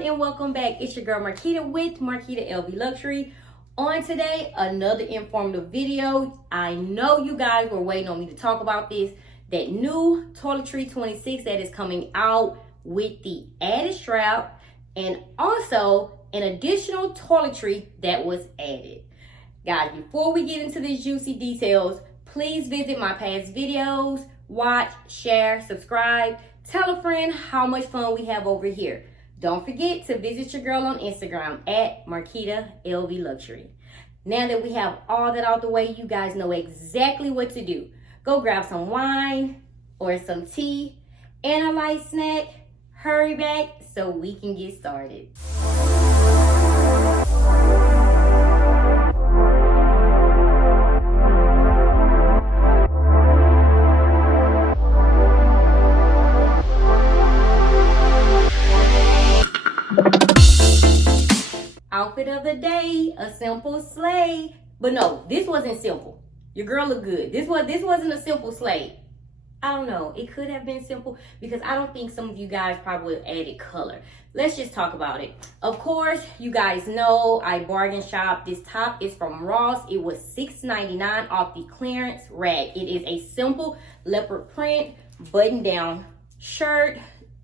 everyone, and welcome back. It's your girl Marquita with Marquitalvluxury. On today, another informative video. I know you guys were waiting on me to talk about this. That new Toiletry 26 that is coming out with the added strap and also an additional toiletry that was added. Guys, before we get into these juicy details, please visit my past videos, watch, share, subscribe, tell a friend how much fun we have over here. Don't forget to visit your girl on Instagram at Marquitalvluxury. Now that we have all that out the way, you guys know exactly what to do. Go grab some wine or some tea and a light snack. Hurry back so we can get started. Outfit of the day, a simple sleigh. But no, this wasn't simple. Your girl looked good. This wasn't a simple sleigh. I don't know. It could have been simple because I don't think some of you guys probably added color. Let's just talk about it. Of course, you guys know I bargain shop. This top is from Ross. It was $6.99 off the clearance rack. It is a simple leopard print button down shirt,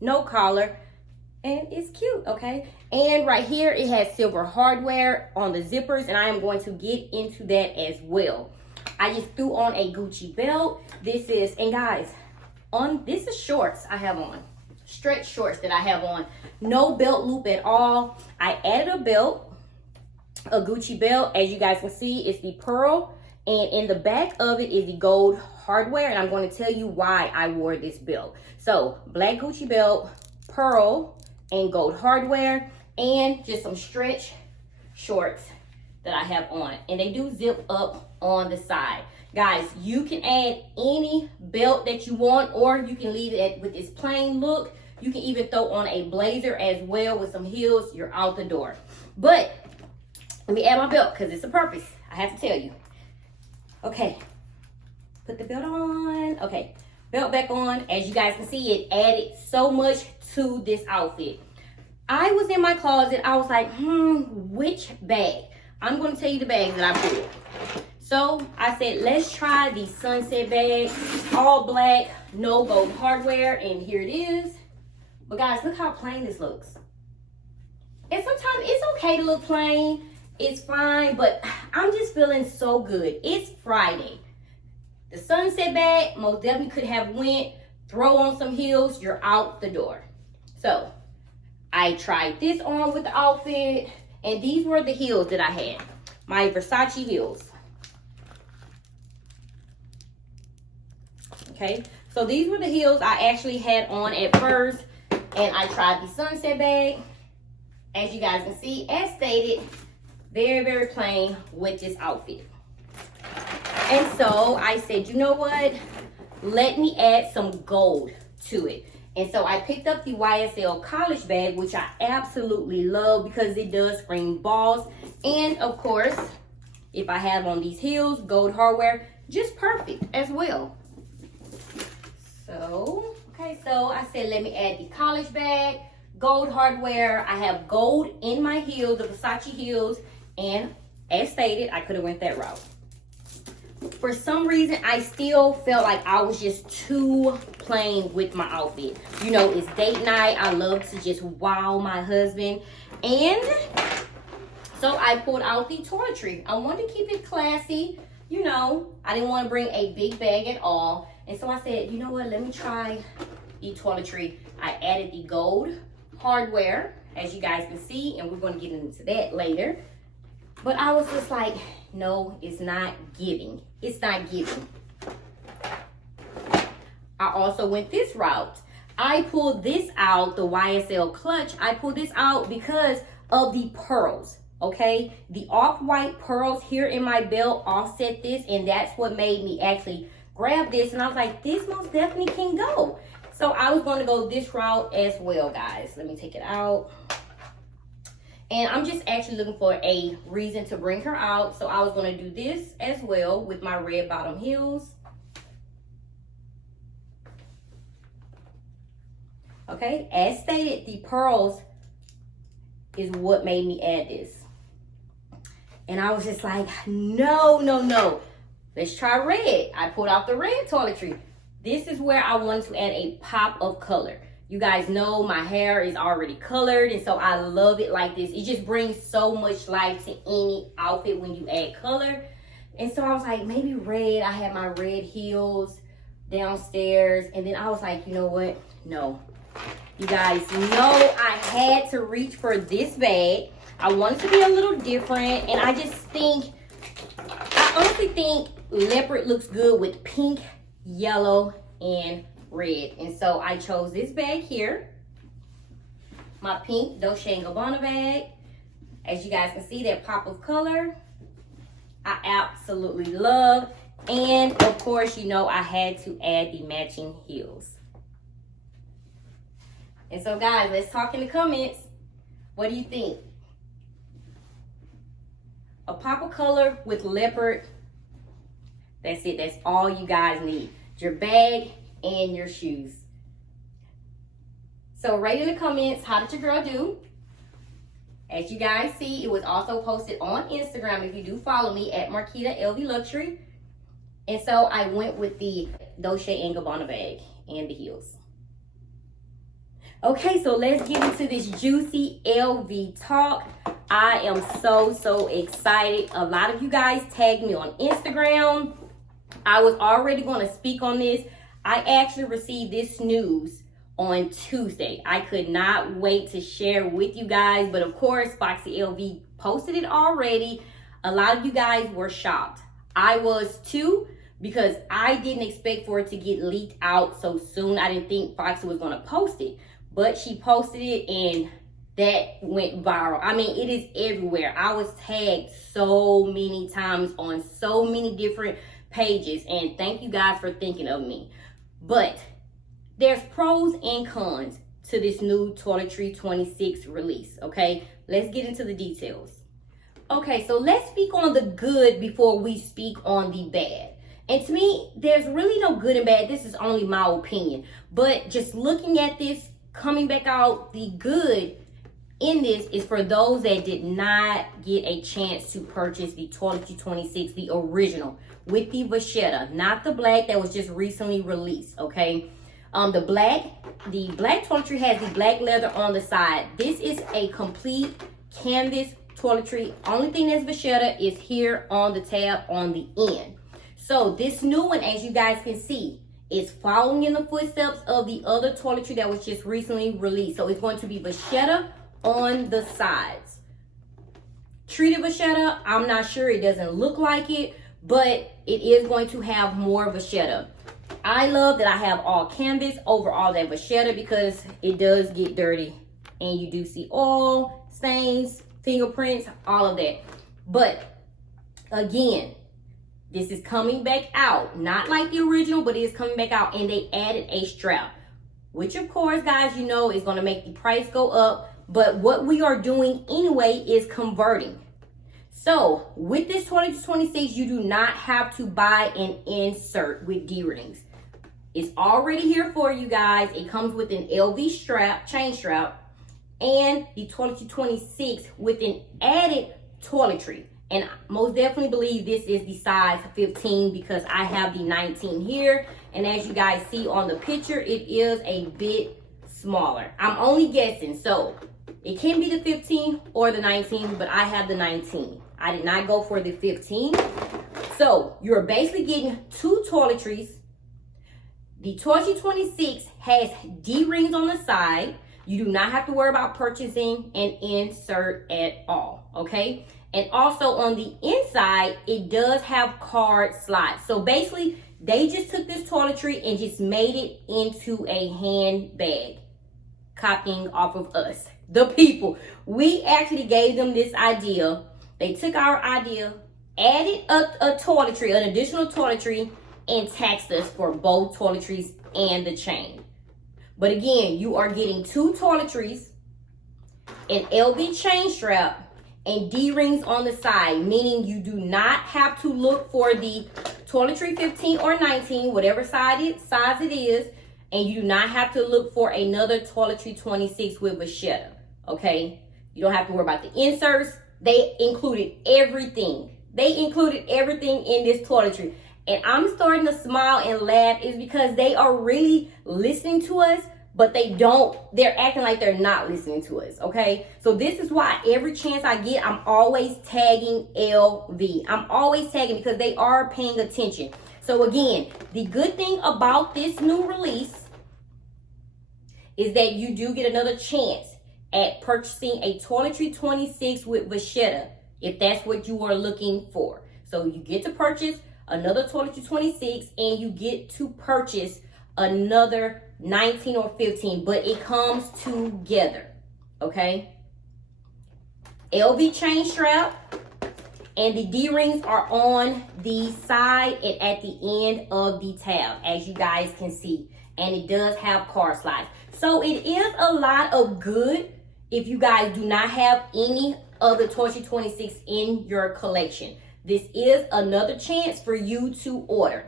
no collar. And it's cute, okay? And right here, it has silver hardware on the zippers, and I am going to get into that as well. I just threw on a Gucci belt. This is, and guys, this is shorts I have on. Stretch shorts that I have on. No belt loop at all. I added a belt, a Gucci belt. As you guys can see, it's the pearl. And in the back of it is the gold hardware, and I'm going to tell you why I wore this belt. So, black Gucci belt, pearl, and gold hardware, and just some stretch shorts that I have on, and they do zip up on the side. Guys, you can add any belt that you want, or you can leave it with this plain look. You can even throw on a blazer as well with some heels. You're out the door. But let me add my belt because it's a purpose. I have to tell you. Okay, put the belt on. Okay, belt back on. As you guys can see, it added so much to this outfit. I was in my closet. I was like, which bag? I'm going to tell you the bags that I pulled. So I said, let's try the sunset bag, all black, no gold hardware, and here it is. But guys, look how plain this looks. And sometimes it's okay to look plain. It's fine, but I'm just feeling so good. It's Friday. The sunset bag most definitely could have went, throw on some heels, you're out the door. So I tried this on with the outfit, and these were the heels that I had. My Versace heels. Okay, so these were the heels I actually had on at first, and I tried the sunset bag. As you guys can see, as stated, very, very plain with this outfit. And so I said, you know what? Let me add some gold to it. And so I picked up the YSL college bag, which I absolutely love because it does scream balls. And of course, if I have on these heels, gold hardware, just perfect as well. So, okay, so I said, let me add the college bag, gold hardware. I have gold in my heels, the Versace heels. And as stated, I could have went that route. For some reason, I still felt like I was just too plain with my outfit. You know, it's date night. I love to just wow my husband. And so I pulled out the toiletry. I wanted to keep it classy. You know, I didn't want to bring a big bag at all. And so I said, you know what? Let me try the toiletry. I added the gold hardware, as you guys can see. And we're going to get into that later. But I was just like, no, it's not giving. It's not giving. I also went this route. I pulled this out, the YSL clutch. I pulled this out because of the pearls, okay? The off-white pearls here in my belt offset this, and that's what made me actually grab this. And I was like, this most definitely can go. So I was going to go this route as well, guys. Let me take it out. And I'm just actually looking for a reason to bring her out. So I was going to do this as well with my red bottom heels. Okay, as stated, the pearls is what made me add this. And I was just like, no. Let's try red. I pulled out the red toiletry. This is where I wanted to add a pop of color. You guys know my hair is already colored, and so I love it like this. It just brings so much life to any outfit when you add color. And so I was like, maybe red. I had my red heels downstairs, and then I was like, you know what? No. You guys know I had to reach for this bag. I wanted to be a little different, and I honestly think leopard looks good with pink, yellow, and red. And so I chose this bag here, my pink Dolce & Gabbana bag. As you guys can see, that pop of color I absolutely love. And of course, you know, I had to add the matching heels. And so guys, let's talk in the comments. What do you think? A pop of color with leopard. That's it. That's all you guys need. Your bag and your shoes. So write in the comments, how did your girl do? As you guys see, it was also posted on Instagram if you do follow me at Marquitalvluxury. And so I went with the Dolce & Gabbana bag and the heels. Okay, so let's get into this juicy LV talk. I am so excited. A lot of you guys tagged me on Instagram. I was already going to speak on this. I actually received this news on Tuesday. I could not wait to share with you guys, but of course, Foxy LV posted it already. A lot of you guys were shocked. I was too, because I didn't expect for it to get leaked out so soon. I didn't think Foxy was going to post it, but she posted it and that went viral. I mean, it is everywhere. I was tagged so many times on so many different pages, and thank you guys for thinking of me. But there's pros and cons to this new Toiletry 26 release, okay? Let's get into the details. Okay, so let's speak on the good before we speak on the bad. And to me, there's really no good and bad. This is only my opinion. But just looking at this, coming back out, the good in this is for those that did not get a chance to purchase the Toiletry 26, the original, with the vachetta, not the black that was just recently released, okay? The black toiletry has the black leather on the side. This is a complete canvas toiletry. Only thing that's vachetta is here on the tab on the end. So this new one, as you guys can see, is following in the footsteps of the other toiletry that was just recently released. So it's going to be vachetta on the sides. Treated vachetta, I'm not sure. It doesn't look like it, but it is going to have more vachetta. I love that I have all canvas over all that vachetta because it does get dirty and you do see oil, stains, fingerprints, all of that. But again, this is coming back out, not like the original, but it is coming back out, and they added a strap, which of course, guys, you know, is going to make the price go up. But what we are doing anyway is converting. So with this 2026, you do not have to buy an insert with D-rings. It's already here for you guys. It comes with an LV strap, chain strap, and the Toiletry 26 with an added toiletry. And most definitely believe this is the size 15 because I have the 19 here. And as you guys see on the picture, it is a bit smaller. I'm only guessing. So it can be the 15 or the 19, but I have the 19. I did not go for the 15. So you're basically getting two toiletries. The Toiletry 26 has D-rings on the side. You do not have to worry about purchasing an insert at all, okay? And also on the inside, it does have card slots. So basically, they just took this toiletry and just made it into a handbag, copying off of us, the people. We actually gave them this idea. They took our idea, added a toiletry, an additional toiletry, and taxed us for both toiletries and the chain. But again, you are getting two toiletries, an LV chain strap, and D-rings on the side, meaning you do not have to look for the Toiletry 15 or 19, whatever size it is, and you do not have to look for another Toiletry 26 with vachetta, okay? You don't have to worry about the inserts. They included everything. They included everything in this toiletry. And I'm starting to smile and laugh is because they are really listening to us, but they're acting like they're not listening to us, okay? So this is why every chance I get, I'm always tagging LV. I'm always tagging because they are paying attention. So again, the good thing about this new release is that you do get another chance at purchasing a Toiletry 26 with vachetta, if that's what you are looking for. So you get to purchase another Toiletry 26 and you get to purchase another 19 or 15, but it comes together, okay? LV chain strap, and the D-rings are on the side and at the end of the tab, as you guys can see. And it does have card slides. So it is a lot of good if you guys do not have any of the Toiletry 26 in your collection. This is another chance for you to order.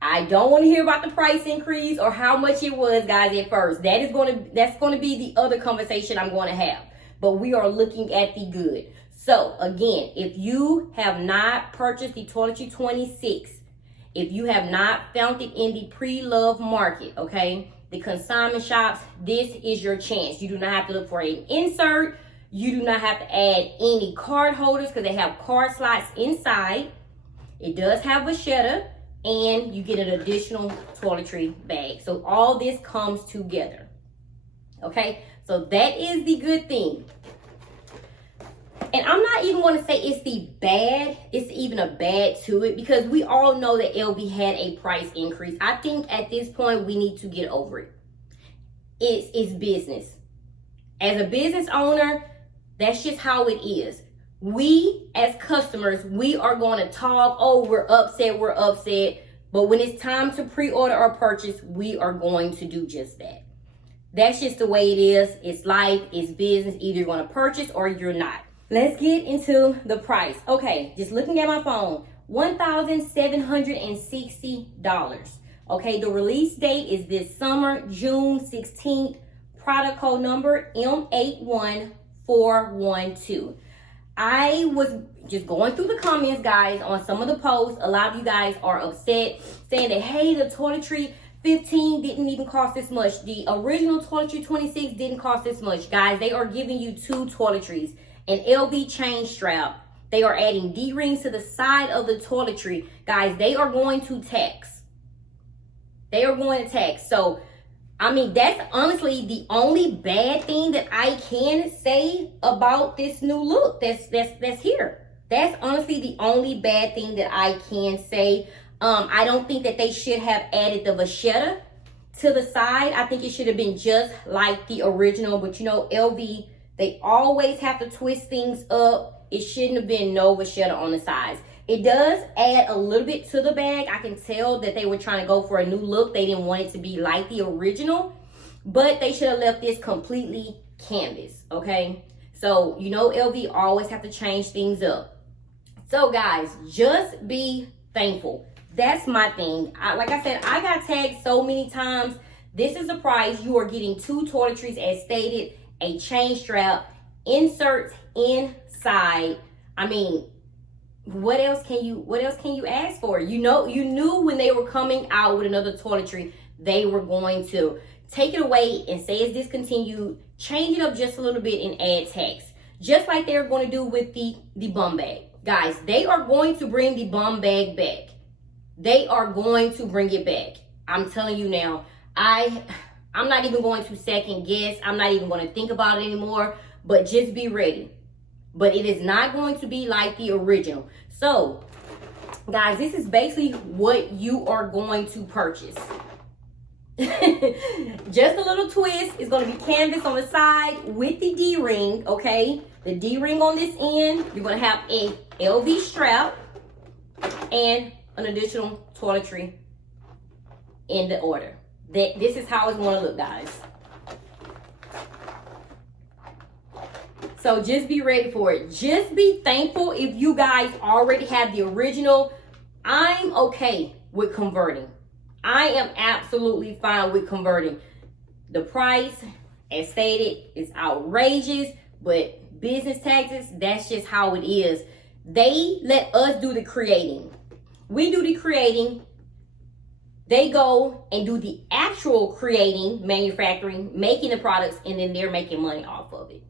I don't want to hear about the price increase or how much it was, guys, at first. That's going to be the other conversation I'm going to have. But we are looking at the good. So again, if you have not purchased the Toiletry 26, if you have not found it in the pre-love market, okay, the consignment shops, this is your chance. You do not have to look for an insert. You do not have to add any card holders because they have card slots inside. It does have vachetta, and you get an additional toiletry bag. So all this comes together. Okay, so that is the good thing. And I'm not even going to say it's even a bad to it, because we all know that LV had a price increase. I think at this point we need to get over it. It's business. As a business owner, that's just how it is. We as customers, we are going to talk, oh, we're upset. But when it's time to pre-order or purchase, we are going to do just that. That's just the way it is. It's life, it's business. Either you're going to purchase or you're not. Let's get into the price. Okay, just looking at my phone, $1,760. Okay, the release date is this summer, June 16th. Product code number M81412. I was just going through the comments, guys, on some of the posts. A lot of you guys are upset, saying that, hey, the Toiletry 15 didn't even cost this much. The original Toiletry 26 didn't cost this much. Guys, they are giving you two toiletries, an LV chain strap. They are adding D-rings to the side of the toiletry. Guys, they are going to tax. They are going to tax. So, I mean, that's honestly the only bad thing that I can say about this new look that's here. That's honestly the only bad thing that I can say. I don't think that they should have added the vachetta to the side. I think it should have been just like the original. But you know, LV, they always have to twist things up. It shouldn't have been no vachetta on the sides. It does add a little bit to the bag. I can tell that they were trying to go for a new look. They didn't want it to be like the original, but they should have left this completely canvas, okay? So, you know, LV always have to change things up. So, guys, just be thankful. That's my thing. Like I said, I got tagged so many times. This is the price. You are getting two toiletries as stated, a chain strap, inserts inside. I mean, what else can you ask for? You knew when they were coming out with another toiletry, they were going to take it away and say it's discontinued, change it up just a little bit and add tax. Just like they're going to do with the bum bag. Guys, they are going to bring the bum bag back. They are going to bring it back. I'm telling you now. I'm not even going to second guess. I'm not even going to think about it anymore. But just be ready. But it is not going to be like the original. So, guys, this is basically what you are going to purchase. Just a little twist. It's going to be canvas on the side with the D-ring, okay? The D-ring on this end. You're going to have a LV strap and an additional toiletry in the order. This is how it's going to look, guys. So just be ready for it. Just be thankful if you guys already have the original. I'm okay with converting. I am absolutely fine with converting. The price as stated, it's outrageous, but business taxes, that's just how it is. They let us do the creating. We do the creating. They go and do the actual creating, manufacturing, making the products, and then they're making money off of it.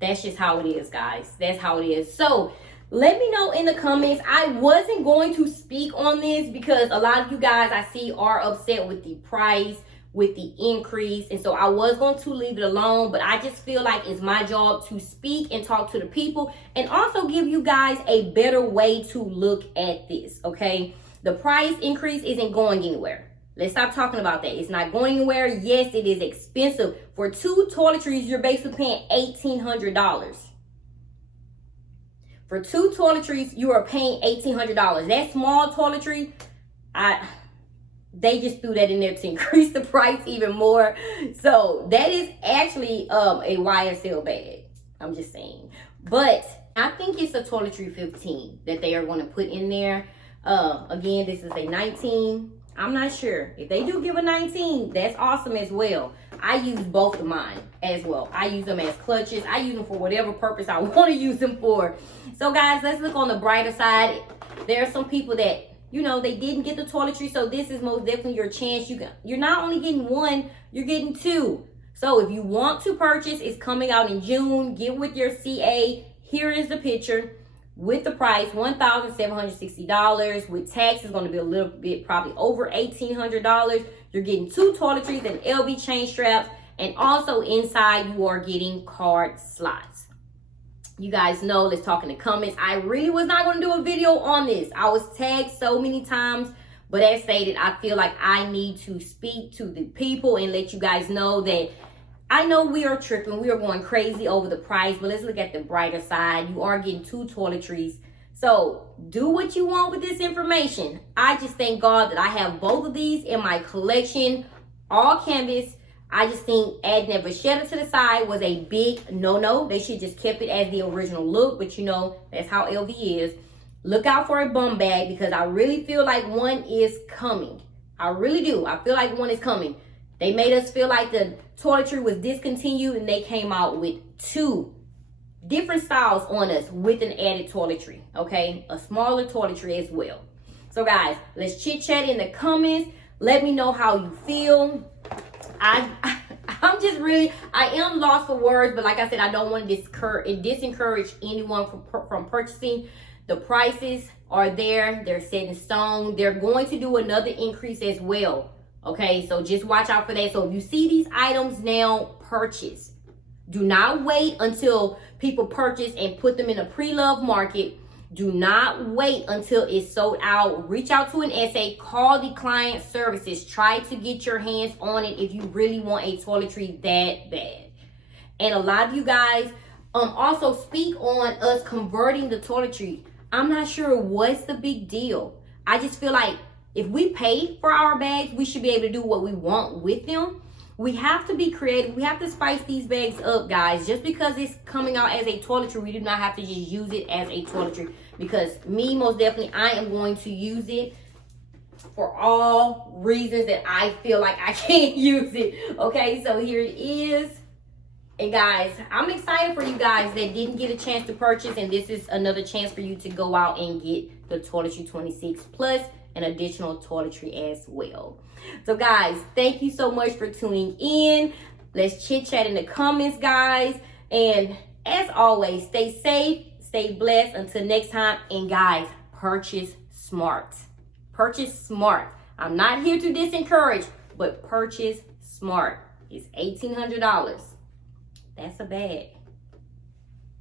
That's just how it is, guys. That's how it is. So let me know in the comments. I wasn't going to speak on this because a lot of you guys I see are upset with the price, with the increase. And so I was going to leave it alone, but I just feel like it's my job to speak and talk to the people and also give you guys a better way to look at this, okay? The price increase isn't going anywhere. Let's stop talking about that. It's not going anywhere. Yes, it is expensive. For 2 toiletries, you're basically paying $1,800. For 2 toiletries, you are paying $1,800. That small toiletry, they just threw that in there to increase the price even more. So that is actually a YSL bag. I'm just saying. But I think it's a toiletry 15 that they are going to put in there. Again, this is a 19. I'm not sure. If they do give a 19, that's awesome as well. I use both of mine as well. I use them as clutches. I use them for whatever purpose I want to use them for. So guys, let's look on the brighter side. There are some people that, you know, they didn't get the toiletry. So this is most definitely your chance. You're not only getting 1, you're getting 2. So if you want to purchase, it's coming out in June. Get with your CA. Here is the picture. With the price, $1,760. With tax, it's going to be a little bit, probably over $1,800. You're getting 2 toiletries and LV chain straps. And also inside, you are getting card slots. You guys know, let's talk in the comments. I really was not going to do a video on this. I was tagged so many times. But as stated, I feel like I need to speak to the people and let you guys know that I know we are tripping. We are going crazy over the price, but let's look at the brighter side. You are getting 2 toiletries. So do what you want with this information. I just thank God that I have both of these in my collection, all canvas. I just think adding that vachetta to the side was a big no-no. They should just kept it as the original look, but you know, that's how LV is. Look out for a bum bag because I really feel like one is coming. I really do. I feel like one is coming. They made us feel like the toiletry was discontinued and they came out with 2 different styles on us with an added toiletry, okay? A smaller toiletry as well. So guys, let's chit chat in the comments. Let me know how you feel. I'm just really, I am lost for words, but like I said, I don't want to disencourage anyone from purchasing. The prices are there. They're set in stone. They're going to do another increase as well. Okay, so just watch out for that. So if you see these items now, purchase. Do not wait until people purchase and put them in a pre-love market. Do not wait until it's sold out. Reach out to an SA, call the client services. Try to get your hands on it if you really want a toiletry that bad. And a lot of you guys also speak on us converting the toiletry. I'm not sure what's the big deal. I just feel like if we pay for our bags, we should be able to do what we want with them. We have to be creative. We have to spice these bags up, guys. Just because it's coming out as a toiletry, we do not have to just use it as a toiletry. Because me, most definitely, I am going to use it for all reasons that I feel like I can't use it. Okay, so here it is. And guys, I'm excited for you guys that didn't get a chance to purchase. And this is another chance for you to go out and get the Toiletry 26 plus an additional toiletry as well. So guys, thank you so much for tuning in. Let's chit chat in the comments, guys. And as always, stay safe, stay blessed until next time. And guys, purchase smart. Purchase smart. I'm not here to disencourage, but purchase smart. It's $1,800. That's a bag.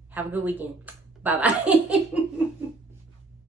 Have a good weekend. Bye-bye.